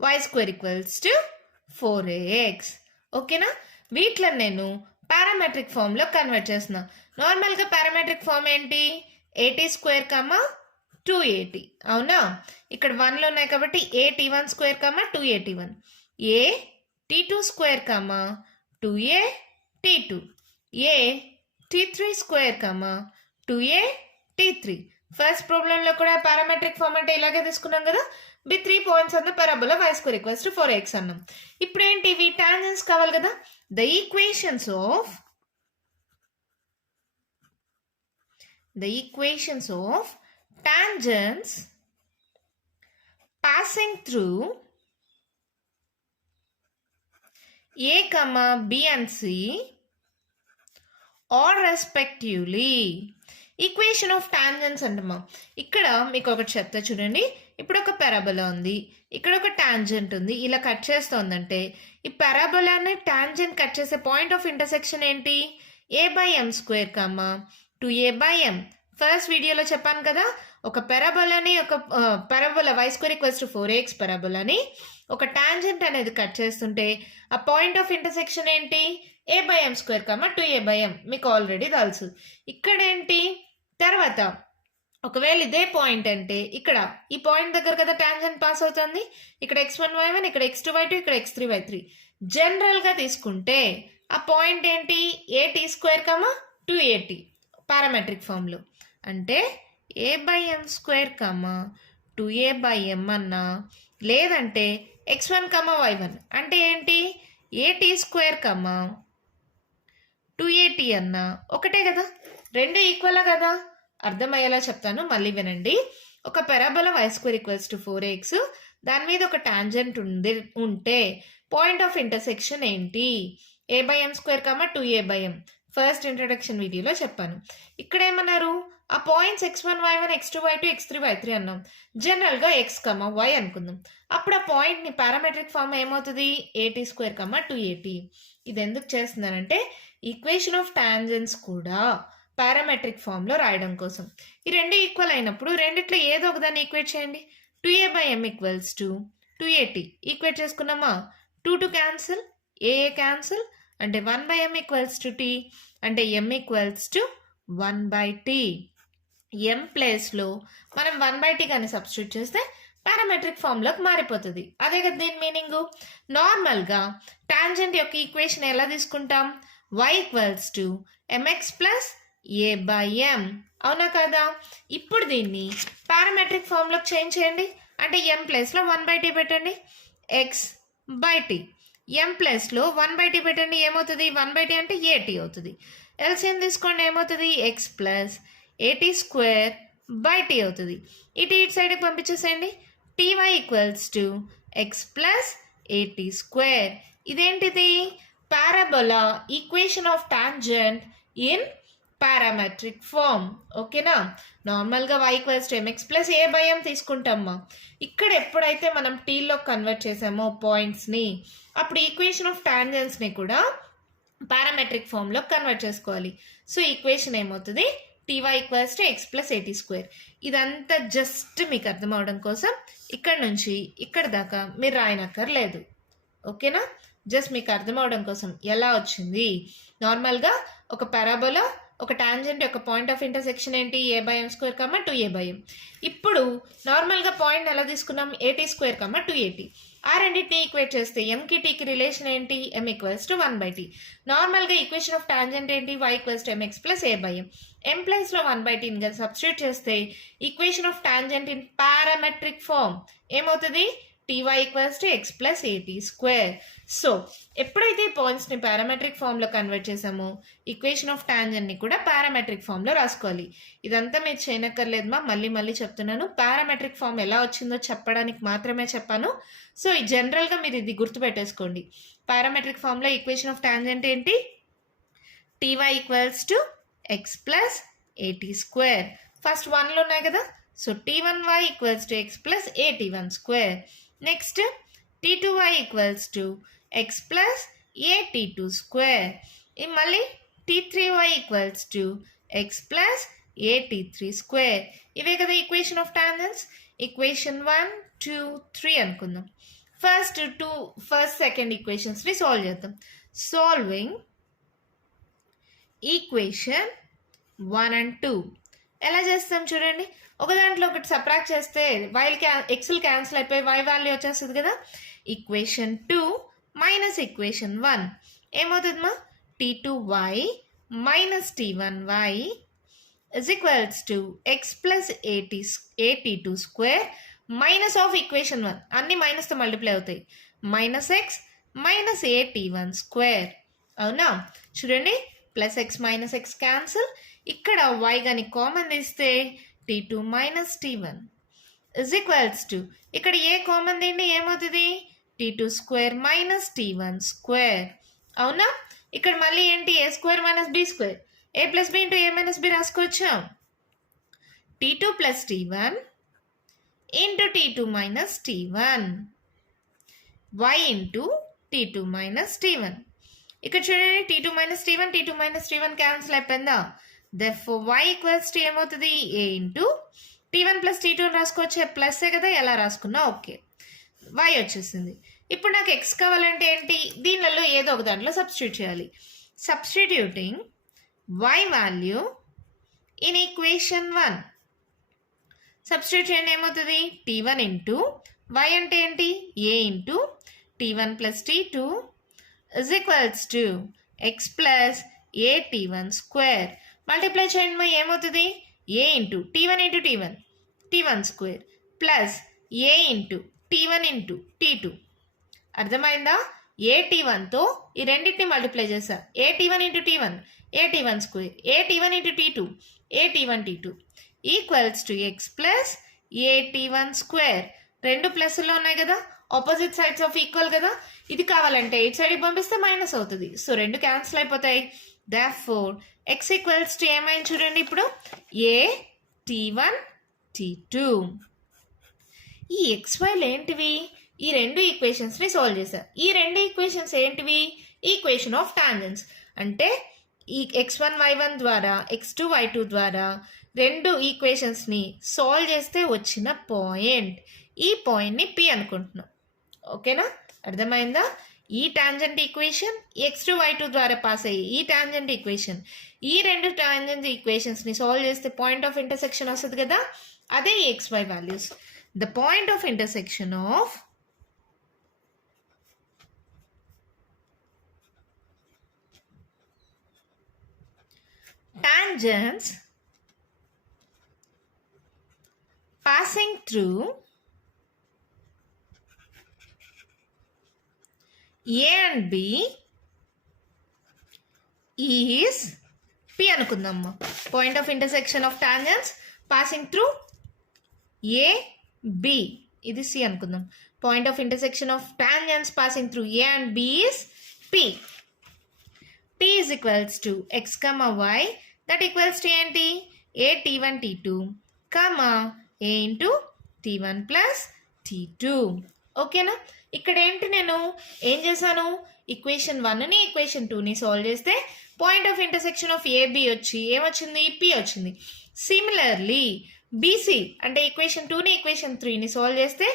y square equals to 4ax. ఓకేనా? వీటిలో నేను parametric ఫామ్లో convert చేస్తున్నా. నార్మల్గా parametric form ఏంటి? 80 square, 280. అవునా? ఇక్కడ 1లో ఉన్నాయి కాబట్టి a(t1 square, 2a(t1), a(t2 square, 2a(t2), a(t3 square, 2a(t3). First ప్రాబ్లంలో కూడా పారామెట్రిక్ ఫామ్ అంటే ఇలాగే తీసుకున్నాం కదా. బి 3 పాయింట్స్ అన్న parabola y square equals to 4ax అన్నాం. ఇప్పుడు ఏంటి? ఇవి టాంజెంట్స్ కావాలి కదా. The equations of tangents passing through a, b and c or respectively. Equation of tangents అంటమ్మా. ఇక్కడ మీకు ఒకటి చెప్తా చూడండి. ఇప్పుడు ఒక పారాబోలా ఉంది, ఇక్కడ ఒక టాంజెంట్ ఉంది, ఇలా కట్ చేస్తోందంటే ఈ పారాబోలాని టాంజెంట్ కట్ చేసే పాయింట్ ఆఫ్ ఇంటర్సెక్షన్ ఏంటి? a/m², 2a/m. ఫస్ట్ వీడియోలో చెప్పాను కదా, ఒక పారాబోలాని ఒక parabola y square equals to 4ax పారాబోలాని ఒక టాంజెంట్ అనేది కట్ చేస్తుంటే ఆ పాయింట్ ఆఫ్ ఇంటర్సెక్షన్ ఏంటి? a/m², 2a/m. మీకు ఆల్రెడీ తెలుసు. ఇక్కడ ఏంటి? తర్వాత ఒకవేళ ఇదే పాయింట్ అంటే ఇక్కడ ఈ పాయింట్ దగ్గర కదా టాంజెంట్ పాస్ అవుతుంది. ఇక్కడ x1, y1, ఇక్కడ x2, y2, ఇక్కడ x3, y3. జనరల్గా తీసుకుంటే ఆ పాయింట్ ఏంటి? a(t², 2at) పారామెట్రిక్ ఫామ్లో. అంటే a/m², 2a/m అన్నా, లేదంటే x1, y1 అంటే ఏంటి? a(t², 2at) అన్నా ఒకటే కదా, రెండు ఈక్వల్ కదా. అర్థమయ్యేలా చెప్తాను, మళ్ళీ వినండి. ఒక parabola y square equals to 4ax, దాని మీద ఒక టాంజెంట్ ఉంటే పాయింట్ ఆఫ్ ఇంటర్సెక్షన్ ఏంటి? a/m², 2a/m. ఫస్ట్ ఇంట్రడక్షన్ వీడియోలో చెప్పాను. ఇక్కడ ఏమన్నారు? ఆ points x1, y1, x2, y2, x3, y3 అన్నాం. జనరల్గా x, y అనుకుందాం. అప్పుడు ఆ పాయింట్ని పారామెట్రిక్ ఫామ్ ఏమవుతుంది? a(t², 2at). ఇది ఎందుకు చేస్తున్నానంటే ఈక్వేషన్ ఆఫ్ టాంజెంట్స్ కూడా పారామెట్రిక్ ఫామ్లో రాయడం కోసం. ఈ రెండు ఈక్వల్ అయినప్పుడు రెండిట్లో ఏదో ఒకదాన్ని ఈక్వేట్ చేయండి. 2a by m equals to 2at. Equate చేసుకున్నామా? 2 క్యాన్సిల్, a క్యాన్సిల్, అంటే 1 by m equals to t, అంటే m equals to 1 by t. m ప్లేస్లో మనం 1 by t కానీ సబ్స్టిట్యూట్ చేస్తే పారామెట్రిక్ ఫామ్లోకి మారిపోతుంది. అదే కదా దీని మీనింగు. నార్మల్గా టాంజెంట్ యొక్క ఈక్వేషన్ ఎలా తీసుకుంటాం? y equals to mx plus a by m. అవునా కదా? ఇప్పుడు దీన్ని పారామెట్రిక్ ఫామ్లోకి చేంజ్ చేయండి. అంటే m ప్లేస్లో 1 by t పెట్టండి, x by t. m ప్లేస్లో 1 by t పెట్టండి, ఏమవుతుంది? 1 by t అంటే at అవుతుంది. ఎల్సిఎం తీసుకోండి, ఏమవుతుంది? x plus at square by t అవుతుంది. ఇటు సైడ్కి పంపించేసేయండి. ty equals to x plus at square. ఇదేంటిది? Parabola equation of tangent in parametric form. ఓకేనా? నార్మల్గా y equals to mx plus a by m తీసుకుంటామా. ఇక్కడ ఎప్పుడైతే మనం టీలో కన్వర్ట్ చేసామో పాయింట్స్ని, అప్పుడు ఈక్వేషన్ ఆఫ్ టాంజెంట్స్ని కూడా పారామెట్రిక్ ఫామ్లో కన్వర్ట్ చేసుకోవాలి. సో ఈక్వేషన్ ఏమవుతుంది? ty equals to x plus at square. ఇదంతా జస్ట్ మీకు అర్థం అవడం కోసం ఇక్కడ నుంచి ఇక్కడ దాకా మీరు రాయనక్కర్లేదు. ఓకేనా? జస్ట్ మీకు అర్థం అవడం కోసం ఎలా వచ్చింది. నార్మల్గా ఒక పారాబోలా, ఒక టాంజెంట్ యొక్క పాయింట్ ఆఫ్ ఇంటర్సెక్షన్ ఏంటి? a by m square Kamma 2a by m. ఇప్పుడు నార్మల్గా పాయింట్ ఎలా తీసుకున్నాం? at square Kamma 2at. ఆ రెండింటిని ఈక్వేట్ చేస్తే ఎంకి టీకి రిలేషన్ ఏంటి? m equals to 1 by t. నార్మల్గా ఈక్వేషన్ ఆఫ్ టాంజెంట్ ఏంటి? y equals to mx plus a by m. m ప్లేస్లో 1 బై టీని కదా సబ్స్టిట్యూట్ చేస్తే equation of tangent in parametric form ఏమవుతుంది? ty equals to x plus at square. So ఎప్పుడైతే పాయింట్స్ని parametric ఫామ్లో కన్వర్ట్ చేసామో ఈక్వేషన్ ఆఫ్ టాంజెంట్ని కూడా పారామెట్రిక్ ఫామ్లో రాసుకోవాలి. ఇదంతా మీరు చేయనక్కర్లేదుమా, మళ్ళీ చెప్తున్నాను. పారామెట్రిక్ ఫామ్ ఎలా వచ్చిందో చెప్పడానికి మాత్రమే చెప్పాను. సో జనరల్గా మీరు ఇది గుర్తుపెట్టేసుకోండి. పారామెట్రిక్ ఫామ్లో ఈక్వేషన్ ఆఫ్ టాంజెంట్ ఏంటి? ty equals to x plus at square. First 1లో ఉన్నాయి కదా, so t1y equals to x plus at1 square. Next t2y equals to x plus at2 square. మళ్ళీ t3y equals to x plus at3 square. ఇవే కదా equation of tangents. Equation 1, 2, 3 అనుకుందాం. First second ఈక్వేషన్స్ని solve చేద్దాం. Solving equation 1 and 2 ఎలా చేస్తాం చూడండి. ఒక దాంట్లో ఒకటి సబ్ట్రాక్ట్ చేస్తే ఎక్స్లు క్యాన్సిల్ అయిపోయి y వాల్యూ వచ్చేస్తుంది కదా. Equation 2 minus equation 1 ఏమవుతుందమ్మా? t2y minus t1y is equals to x plus at2 square minus of equation 1. అన్ని మైనస్తో మల్టిప్లై అవుతాయి. Minus X minus at1 square. అవునా? చూడండి, plus X minus X cancel. ఇక్కడ y కానీ common తీస్తే t2 minus t1 is equals to, ఇక్కడ a common తీయండి ఏమవుతుంది? t2 square minus t1 square. అవునా? ఇక్కడ మళ్ళీ ఏంటి? A square minus b square. a plus b into a minus b రాసుకోవచ్చా? t2 plus t1 into t2 minus t1 y into t2 minus t1. ఇక్కడ చూడండి, t2 minus t1 cancel అయిపోయిందా? therefore y equals to ఏమవుతుంది? a into t1 plus t2 రాసుకోవచ్చే, ప్లస్సే కదా, ఎలా రాసుకున్నా ఓకే. y వచ్చేసింది. ఇప్పుడు నాకు x కావాలంటే ఏంటి? దీనిలో ఏదో ఒక దాంట్లో సబ్స్టిట్యూట్ చేయాలి. Substituting y value in equation 1. Substitute చేయండి, ఏమవుతుంది? t1 ఇంటూ y అంటే ఏంటి? a into t1 plus t2 is equals to x plus at1 square. Multiply చేయండి, ఏమవుతుంది? a into t1 into t1 square plus a into t1 into t2. అర్థమైందా? at1తో ఈ రెండింటిని multiply చేసా. at1 into t1 square, at1 into t2 t2 equals to x plus at1 square. రెండు ప్లస్లో ఉన్నాయి కదా, ఆపోజిట్ సైడ్స్ ఆఫ్ ఈక్వల్ కదా. ఇది కావాలంటే ఇటు సైడ్కి పంపిస్తే మైనస్ అవుతుంది. సో రెండు క్యాన్సిల్ అయిపోతాయి. therefore x ఈక్వల్స్ టు ఏమైంది చూడండి ఇప్పుడు? a t1 t2. ఈ xyలు ఏంటివి? ఈ రెండు ఈక్వేషన్స్ని సాల్వ్ చేశారు. ఈ రెండు ఈక్వేషన్స్ ఏంటివి? Equation of tangents. అంటే ఈ x1 y1 ద్వారా x2 y2 ద్వారా రెండు ఈక్వేషన్స్ని సాల్వ్ చేస్తే వచ్చిన పాయింట్. ఈ పాయింట్ని పి అనుకుంటున్నాం. ఓకేనా, అర్థమైందా? ఈ టాంజెంట్ ఈక్వేషన్ x2 y2 ద్వారా పాస్ అయ్యి ఈ టాంజెంట్ ఈక్వేషన్, ఈ రెండు టాంజెంట్ ఈక్వేషన్స్ని సాల్వ్ చేస్తే పాయింట్ ఆఫ్ ఇంటర్సెక్షన్ వస్తుంది కదా, అదే ఈ xy values. The point of intersection of tangents passing through A and B is P అనుకుందాము. Point of intersection of tangents passing through A B, ఇది C అనుకుందాం. Point of intersection of tangents passing through A and B is P. P is equals to x comma y, that equals to ఏంటి, a t1 t2 comma a into t1 plus t2. ఓకేనా, ఇక్కడ ఏంటి, నేను ఏం చేశాను, equation 1ని equation 2ని solve చేస్తే point of intersection of AB వచ్చి ఏమొచ్చింది, పి వచ్చింది. సిమిలర్లీ బీసీ అంటే ఈక్వేషన్ 2ని ఈక్వేషన్ 3ని సాల్వ్ చేస్తే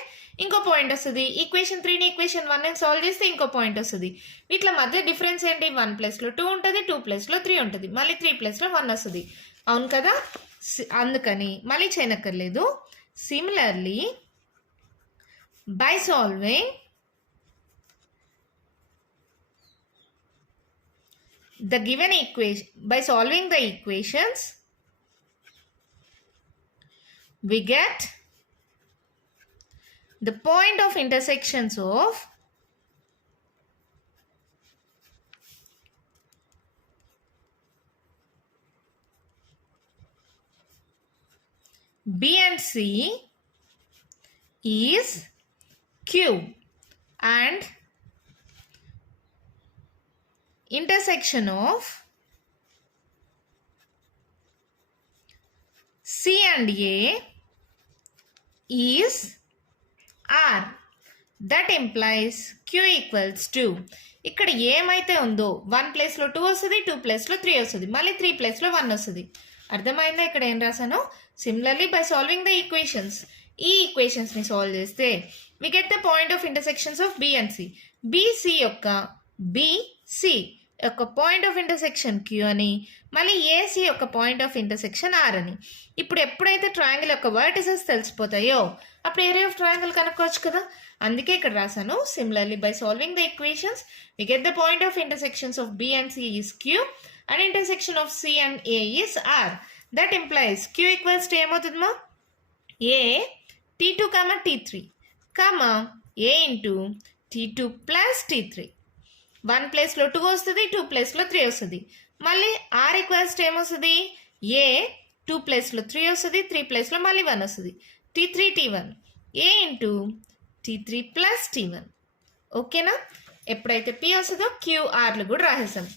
ఇంకో పాయింట్ వస్తుంది. ఈక్వేషన్ 3ని ఈక్వేషన్ 1ని సాల్వ్ చేస్తే ఇంకో పాయింట్ వస్తుంది. వీటిల మధ్య డిఫరెన్స్ ఏంటి, 1+లో 2 ఉంటుంది, 2+లో 3 ఉంటుంది, మళ్ళీ 3+లో 1 వస్తుంది. అవును కదా, అందుకని మళ్ళీ చేయనక్కర్లేదు. Similarly by solving the given equation, by solving the equations we get the point of intersections of B and C is Q and intersection of C and A is R. That implies Q equals to, ఇక్కడ ఏమైతే ఉందో 1+లో 2 వస్తుంది, 2+లో 3 వస్తుంది, మళ్ళీ 3+లో 1 వస్తుంది. అర్థమైందా ఇక్కడ ఏం రాసాను? Similarly by solving the equations, ఈ ఈక్వేషన్స్ని సాల్వ్ చేస్తే we get the point of intersections of B and C. BC యొక్క బీసీ యొక్క పాయింట్ ఆఫ్ ఇంటర్సెక్షన్ క్యూ అని, మళ్ళీ ఏసీ యొక్క పాయింట్ ఆఫ్ ఇంటర్సెక్షన్ ఆర్ అని. ఇప్పుడు ఎప్పుడైతే ట్రయాంగిల్ యొక్క వర్టిసెస్ తెలిసిపోతాయో అప్పుడు ఏరియా ఆఫ్ ట్రయాంగిల్ కనుక్కోవచ్చు కదా, అందుకే ఇక్కడ రాశాను. Similarly by solving the equations we get the point of intersections of B and c is q and intersection of c and a is r. That implies q equals to ఏమవుతుందమ్మా, a t2 comma t3 comma a into t2 plus t3. 1+లో 2 వస్తుంది, 2+లో 3 వస్తుంది, మళ్ళీ r equals to ఏమొస్తుంది, ఏ 2+లో 3 వస్తుంది, 3+లో మళ్ళీ 1 వస్తుంది, t3 t1 a into t3 plus t1. ఓకేనా, ఎప్పుడైతే p వస్తుందో qrలు కూడా రాసేసాం.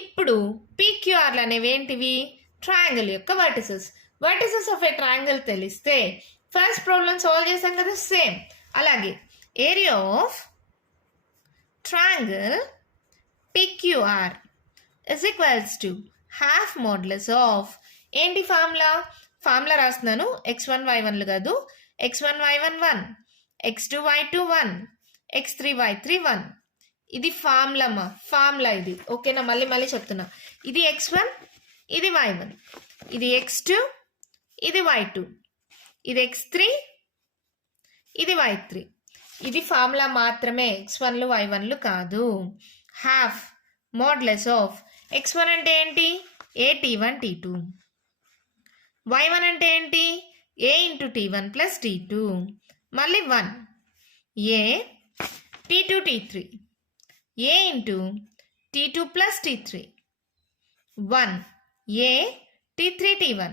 ఇప్పుడు pqrలు అనేవి ఏంటివి, ట్రయాంగిల్ యొక్క vertices. Vertices of a triangle తెలిస్తే ఫస్ట్ ప్రాబ్లం సాల్వ్ చేసాం కదా, సేమ్ అలాగే area of triangle PQR is equals to half modulus of, ఏంటి ఫార్ములా రాస్తున్నాను, x1 y1లు కాదు, x1 y1 1, x2 y2 1, x3 y3 1. ఇది ఫార్ములా ఇది. ఓకేనా, మళ్ళీ చెప్తున్నా, ఇది x1 ఇది y1, ఇది x2 ఇది y2, ఇది x3 ఇది y3. ఇది ఫార్ములా మాత్రమే, x1లు y1లు కాదు. హాఫ్ మోడ్లెస్ ఆఫ్ x1 అంటే ఏంటి, ఏ t1 t2, y1 అంటే ఏంటి, ఏ ఇంటూ t1 ప్లస్ t2, మళ్ళీ 1 a t2 t3, a into t2 plus t3, 1 a t3 t1,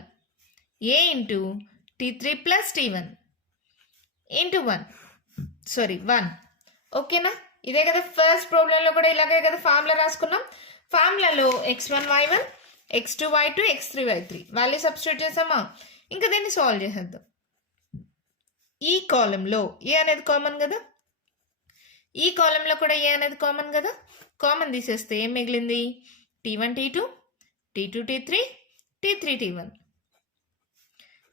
a into t3 plus t1 into 1. ఓకేనా, ఇదే కదా ఫస్ట్ ప్రాబ్లంలో కూడా ఇలాగే కదా ఫార్ములా రాసుకున్నాం. ఫార్ములాలో x1 y1, x2 y2, x3 y3 value substitute చేసామా, ఇంకా దీన్ని సాల్వ్ చేసేద్దాం. ఈ కాలంలో ఏ అనేది కామన్ కదా, ఈ కాలంలో కూడా ఏ అనేది కామన్ కదా, కామన్ తీసేస్తే ఏం మిగిలింది, t1 t2, t2 t3, t3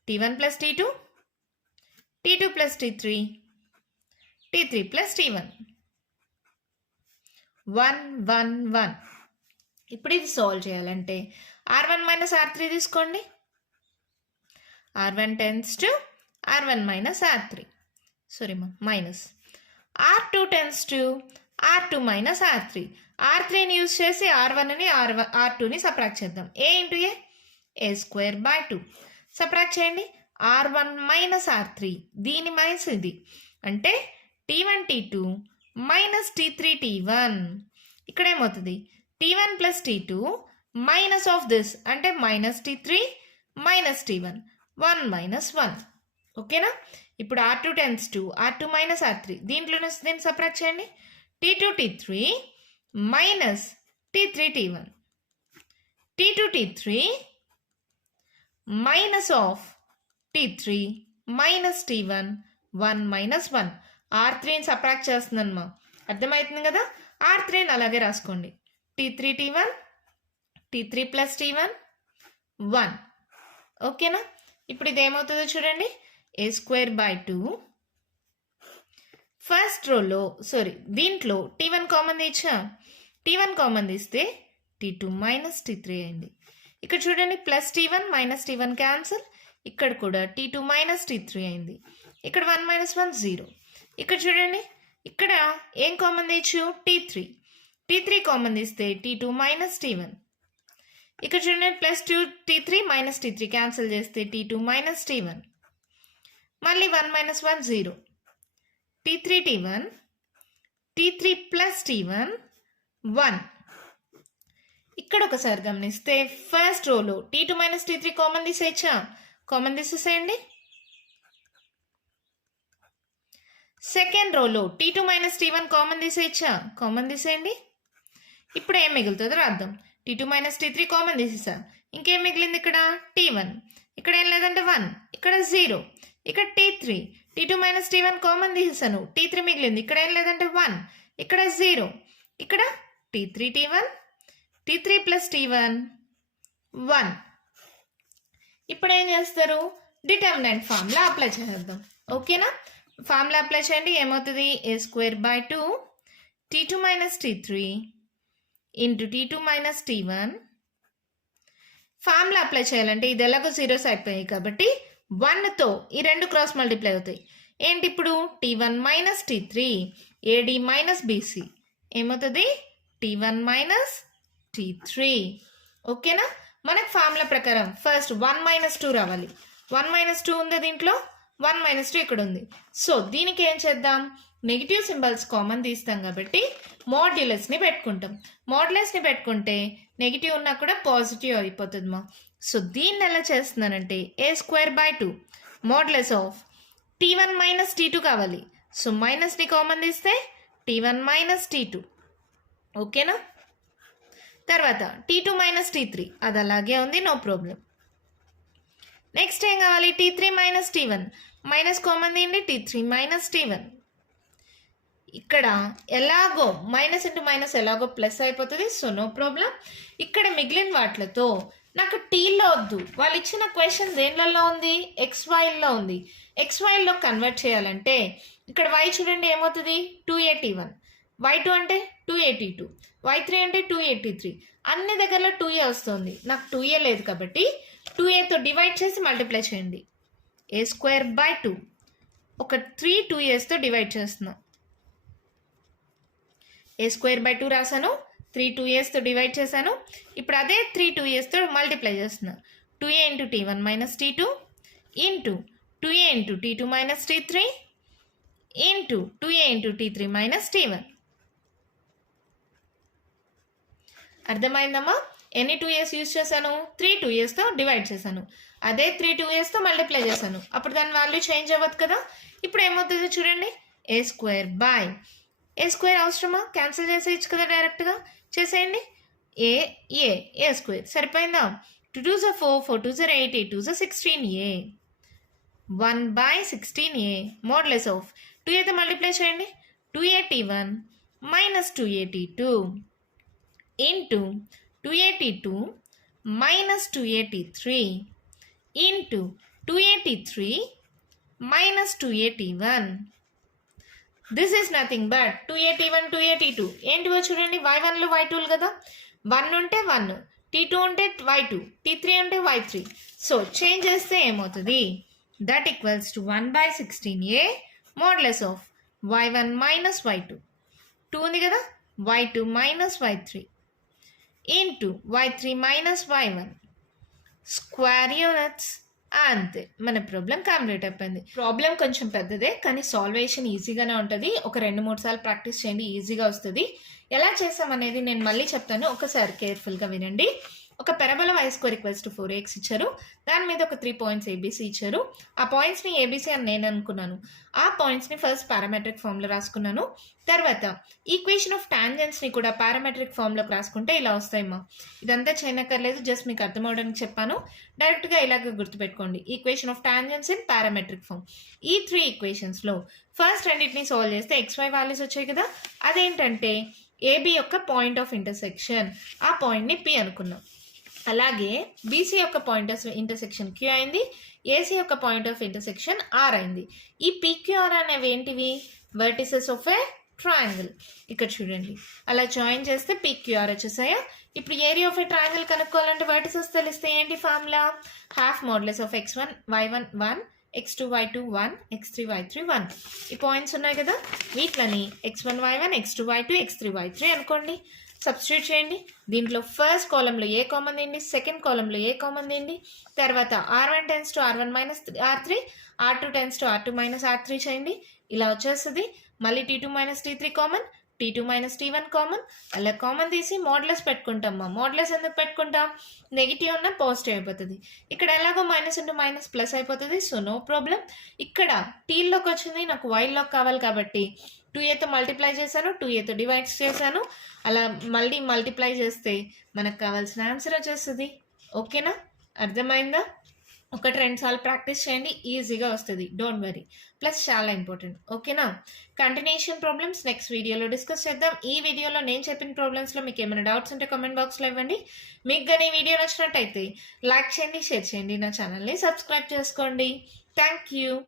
t1 plus t2, t2 plus t3, T3 plus T1. 1, 1, 1. ఇప్పుడు ఇది సాల్వ్ చేయాలంటే R1 minus R3 తీసుకోండి. R1 tends to R1 minus R3. Sorry ma, minus. R2 tends to R2 minus R3. R3ని use చేసి R1ని R2ని subtract చేద్దాం. A into A square by 2. Subtract చేయండి. R1 మైనస్ R3 దీని మైనస్ ఇది అంటే T1 T2 minus T3 T1. ఇక్కడ ఏమవుతుంది T1 plus T2 minus of this అంటే minus T3 minus T1 1 minus 1. ఓకేనా? ఇప్పుడు R2 tends to R2 minus R3 దీంట్లో దీన్ని సబ్ట్రాక్ట్ చేయండి. T2 T3 minus T3 T1 T2 T3 minus of T3 minus T1 1 minus 1. R3ని subtract చేస్తున్నాను అర్థమవుతుంది కదా? R3ని అలాగే రాసుకోండి. T3 T1 T3 plus T1 1. ఓకేనా? ఇప్పుడు ఇది ఏమవుతుందో చూడండి. A స్క్వేర్ బై 2 ఫస్ట్ రోలో దీంట్లో T1 కామన్ తీచ్చా. T1 కామన్ తీస్తే T2 మైనస్ T3 అయింది. ఇక్కడ చూడండి plus T1 minus T1 cancel. ఇక్కడ కూడా T2 మైనస్ T3 అయింది. ఇక్కడ 1 మైనస్ 1 0. ఇక్కడ చూడండి ఇక్కడ ఏం కామన్ తీయచ్చు T3 కామన్ తీస్తే T2 మైనస్ T1. ఇక్కడ చూడండి plus T3 minus T3 cancel చేస్తే T2 మైనస్ T1. మళ్ళీ 1 minus 1 0. T3 T1 T3 plus T1 1. ఇక్కడ ఒకసారి గమనిస్తే ఫస్ట్ రోలో T2 మైనస్ T3 కామన్ తీసేయచ్చా? కామన్ తీసేసేయండి. సెకండ్ రోలో T2 మైనస్ T1 కామన్ తీసేయచ్చా? కామన్ తీసేయండి. ఇప్పుడు ఏం మిగులుతుందో రాద్దాం. T2 minus T3 common తీసేసా. ఇంకేం మిగిలింది ఇక్కడ T1. ఇక్కడ ఏం లేదంటే 1. ఇక్కడ 0. ఇక్కడ T2 మైనస్ T1 కామన్ తీసేసాను. T3 మిగిలింది. ఇక్కడ ఏం లేదంటే 1. ఇక్కడ 0. ఇక్కడ T3 T1 T3 plus T1 1. ఇప్పుడు ఏం చేస్తారు? డిటర్మినెంట్ ఫార్ములా అప్లై చేద్దాం. ఓకేనా? ఫార్ములా అప్లై చేయండి. ఏమవుతుంది? A square by 2 T2 minus T3 into T2 minus T1. Formula apply చేయాలంటే ఇది ఎలాగో జీరోస్ అయిపోయాయి కాబట్టి 1తో ఈ రెండు క్రాస్ మల్టిప్లై అవుతాయి. ఏంటి ఇప్పుడు T1 minus T3 AD minus BC ఏమవుతుంది? T1 minus T3. ఓకేనా? మనకు ఫార్ములా ప్రకారం ఫస్ట్ 1 మైనస్ 2 రావాలి. 1 మైనస్ 2 ఉంది దీంట్లో, 1 మైనస్ 2 ఇక్కడ ఉంది. సో దీనికి ఏం చేద్దాం? నెగిటివ్ సింబల్స్ కామన్ తీస్తాం కాబట్టి మాడ్యులస్ని పెట్టుకుంటాం. మాడ్యులస్ని పెట్టుకుంటే నెగిటివ్ ఉన్నా కూడా పాజిటివ్ అయిపోతుంది సో దీన్ని ఎలా చేస్తున్నానంటే A square by 2 modulus of T1 minus T2 కావాలి. సో మైనస్ని కామన్ తీస్తే T1 మైనస్ T2. ఓకేనా? తర్వాత T2 మైనస్ T3 అది అలాగే ఉంది, నో ప్రాబ్లం. నెక్స్ట్ ఏం కావాలి? T3 minus T1 minus common తీయండి. T3 minus T1. ఇక్కడ ఎలాగో మైనస్ ఇంటూ మైనస్ ఎలాగో ప్లస్ అయిపోతుంది. So no problem. ఇక్కడ మిగిలిన వాటిలతో నాకు టీలో వద్దు. వాళ్ళు ఇచ్చిన క్వశ్చన్ దేనిలో ఉంది? XYలో ఉంది. XYలో కన్వర్ట్ చేయాలంటే ఇక్కడ Y చూడండి ఏమవుతుంది? 280. Y2 అంటే 282. Y3 అంటే 283. అన్ని దగ్గరలో 2A వస్తుంది. నాకు 2A లేదు కాబట్టి 2Aతో డివైడ్ చేసి మల్టిప్లై చేయండి. A స్క్వేర్ బై 2 ఒక 3 2Aస్తో డివైడ్ చేస్తున్నా. A స్క్వేర్ బై 2 రాసాను. 3 2Aస్తో డివైడ్ చేశాను. ఇప్పుడు అదే 3 2Aస్తో మల్టిప్లై చేస్తున్నా. 2A into T1 minus T2 into 2A into T2 minus T3 into 2A into T3 minus T1. అర్థమైందమ్మా? ఎన్ని 2A's యూజ్ చేశాను? 3 2Aస్తో డివైడ్ చేశాను. అదే 3 2Aస్తో మల్టిప్లై చేశాను. అప్పుడు దాని వాల్యూ చేంజ్ అవ్వదు కదా. ఇప్పుడు ఏమవుతుందో చూడండి. A square by A square అవసరమా? క్యాన్సిల్ చేసేయచ్చు కదా, డైరెక్ట్గా చేసేయండి. ఏ స్క్వేర్ సరిపోయిందా? 2 2s are 4, 4 2s are 8, 8 2s are 16A. 1 by 16A modulus of 2Aతో మల్టిప్లై చేయండి. 2A T1 minus 2A T2 into 2A T2 minus 2A T3 into 2A T3 minus 2A T1. This is nothing but 2a t1 2a t2 ఏంటివో చూడండి, y1లు y2లు కదా, 1 ఉంటే 1, t2 ఉంటే y2, t3 ఉంటే y3. So change చేస్తే ఏమవుతుంది, that equals to 1/16a modulus of y1 minus y2, 2 ఉంది కదా, y2 minus y3 into y3 minus y1 square units. అంతే, మన ప్రాబ్లం కంప్లీట్ అయిపోయింది. ప్రాబ్లం కొంచెం పెద్దదే కానీ సాల్వేషన్ ఈజీగానే ఉంటుంది. ఒక 2-3 సార్లు ప్రాక్టీస్ చేయండి, ఈజీగా వస్తుంది. ఎలా చేస్తామనేది నేను మళ్ళీ చెప్తాను, ఒకసారి కేర్ఫుల్గా వినండి. ఒక పెరబోలా y square equals to 4x ఇచ్చారు, దాని మీద ఒక 3 పాయింట్స్ ఏబీసీ ఇచ్చారు. ఆ పాయింట్స్ని ఏబీసీ అని నేను అనుకున్నాను. ఆ పాయింట్స్ని ఫస్ట్ పారామెట్రిక్ ఫామ్లో రాసుకున్నాను. తర్వాత ఈక్వేషన్ ఆఫ్ టాంజెంట్స్ని కూడా పారామెట్రిక్ ఫామ్లోకి రాసుకుంటే ఇలా వస్తాయమ్మా. ఇదంతా చేయనక్కర్లేదు, జస్ట్ మీకు అర్థం అవడానికి చెప్పాను. డైరెక్ట్గా ఇలాగ గుర్తుపెట్టుకోండి, equation of tangents in parametric form. ఈ 3 ఈక్వేషన్స్లో ఫస్ట్ రెండింటిని సాల్వ్ చేస్తే XY వాల్యూస్ వచ్చాయి కదా, అదేంటంటే ఏబీ యొక్క పాయింట్ ఆఫ్ ఇంటర్సెక్షన్, ఆ పాయింట్ని P అనుకున్నాం. అలాగే బీసీ యొక్క పాయింట్ ఆఫ్ ఇంటర్సెక్షన్ Q అయింది, ఏసీ యొక్క పాయింట్ ఆఫ్ ఇంటర్సెక్షన్ R అయింది. ఈ PQR అనేవి ఏంటివి, వర్టిసెస్ ఆఫ్ ఏ ట్రయాంగిల్. ఇక్కడ చూడండి, అలా జాయిన్ చేస్తే PQR వచ్చేసాయా. ఇప్పుడు ఏరియా ఆఫ్ ఏ ట్రయాంగిల్ కనుక్కోవాలంటే వర్టిసెస్ తెలిస్తే ఏంటి formula, half modulus of x1 y1 1 x2 y2 1 x3 y3 1. ఈ పాయింట్స్ ఉన్నాయి కదా, వీటిని x1 y1 x2 y2 x3 y3 అనుకోండి. సబ్స్టిట్యూట్ చేయండి. దీంట్లో ఫస్ట్ కాలంలో ఏ కామన్ తీయండి, సెకండ్ కాలంలో ఏ కామన్ తీయండి. తర్వాత r1 tends to r1 minus r3, r2 tends to r2 minus r3 చేయండి. ఇలా వచ్చేస్తుంది. మళ్ళీ t2 minus t3 common, t2 minus t1 common. అలా కామన్ తీసి మోడ్లెస్ పెట్టుకుంటామా. మోడ్లెస్ ఎందుకు పెట్టుకుంటాం, నెగిటివ్ ఉన్న పాజిటివ్ అయిపోతుంది. ఇక్కడ ఎలాగో మైనస్ ఇంటూ మైనస్ ప్లస్ అయిపోతుంది. So no problem. ఇక్కడ టీల్లోకి వచ్చింది, నాకు వైల్లోకి కావాలి కాబట్టి 2aతో మల్టిప్లై చేశాను, 2aతో డివైడ్ చేశాను. అలా మళ్ళీ మల్టిప్లై చేస్తే మనకు కావాల్సిన ఆన్సర్ వచ్చేస్తుంది. ఓకేనా, అర్థమైందా? 1-2 సార్లు ప్రాక్టీస్ చేయండి, ఈజీగా వస్తుంది. Don't worry. ప్లస్ చాలా ఇంపార్టెంట్. ఓకేనా, కంటిన్యూషన్ ప్రాబ్లమ్స్ నెక్స్ట్ వీడియోలో డిస్కస్ చేద్దాం. ఈ వీడియోలో నేను చెప్పిన ప్రాబ్లమ్స్లో మీకు ఏమైనా డౌట్స్ ఉంటే కామెంట్ బాక్స్లో ఇవ్వండి. మీకు కానీ ఈ వీడియో నచ్చినట్టయితే లైక్ చేయండి, షేర్ చేయండి, నా ఛానల్ని సబ్స్క్రైబ్ చేసుకోండి. Thank you.